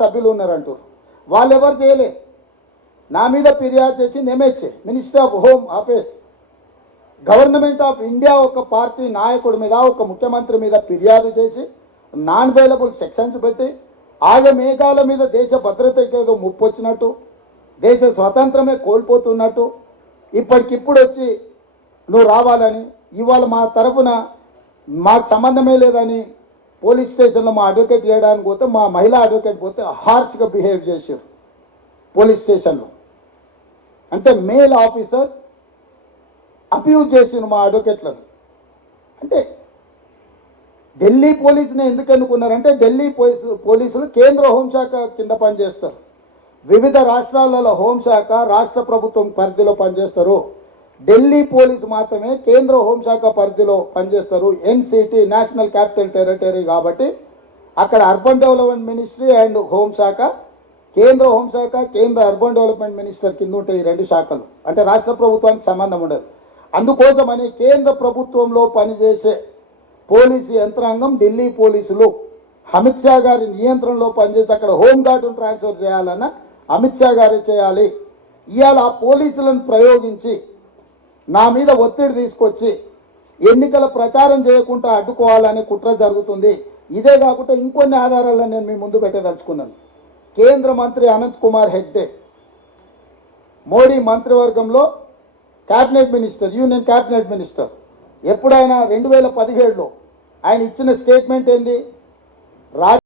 సభ్యులు ఉన్నారంటారు. వాళ్ళు ఎవరు చేయలే. నా మీద ఫిర్యాదు చేసి నేమేచ్చే minister of home affairs government of India ఒక పార్టీ నాయకుడి మీద ఒక ముఖ్యమంత్రి మీద ఫిర్యాదు చేసి నాన్ అవైలబుల్ సెక్షన్స్ పెట్టి మేఘాల మీద దేశ భద్రతకి ఏదో ముప్పు వచ్చినట్టు, దేశ స్వాతంత్రమే కోల్పోతున్నట్టు ఇప్పటికిప్పుడు వచ్చి నువ్వు రావాలని, ఇవాళ మా తరఫున మాకు సంబంధమే లేదని పోలీస్ స్టేషన్లో మా అడ్వకేట్ చేయడానికి పోతే, మా మహిళా అడ్వకేట్ పోతే హార్ష్గా బిహేవ్ చేశారు పోలీస్ స్టేషన్లో. అంటే మేల్ ఆఫీసర్ అబ్యూజ్ చేసిండు మా అడ్వకేట్లను. అంటే ఢిల్లీ పోలీసుని ఎందుకు అనుకున్నారంటే, ఢిల్లీ పోలీసులు కేంద్ర హోంశాఖ కింద పనిచేస్తారు. వివిధ రాష్ట్రాలలో హోంశాఖ రాష్ట్ర ప్రభుత్వం పరిధిలో పనిచేస్తారు. ఢిల్లీ పోలీసు మాత్రమే కేంద్ర హోంశాఖ పరిధిలో పనిచేస్తారు. ఎన్సిటి నేషనల్ క్యాపిటల్ టెరిటరీ కాబట్టి అక్కడ అర్బన్ డెవలప్మెంట్ మినిస్ట్రీ అండ్ హోంశాఖ, కేంద్ర హోంశాఖ కేంద్ర అర్బన్ డెవలప్మెంట్ మినిస్టర్ కింద ఉంటాయి ఈ రెండు శాఖలు. అంటే రాష్ట్ర ప్రభుత్వానికి సంబంధం ఉండదు. అందుకోసమని కేంద్ర ప్రభుత్వంలో పనిచేసే పోలీసు యంత్రాంగం ఢిల్లీ పోలీసులు అమిత్ షా గారి నియంత్రణలో పనిచేసి అక్కడ హోంగార్డును ట్రాన్స్ఫర్ చేయాలన్నా అమిత్ షా గారే చేయాలి. ఇవాళ ఆ పోలీసులను ప్రయోగించి నా మీద ఒత్తిడి తీసుకొచ్చి ఎన్నికల ప్రచారం చేయకుండా అడ్డుకోవాలనే కుట్ర జరుగుతుంది. ఇదే కాకుండా ఇంకొన్ని ఆధారాలను నేను మీ ముందు పెట్టదలుచుకున్నాను. కేంద్ర మంత్రి అనంత్ కుమార్ హెగ్డే మోడీ మంత్రివర్గంలో cabinet minister, union cabinet minister. ఎప్పుడైనా 2017లో ఆయన ఇచ్చిన స్టేట్మెంట్ ఏంది?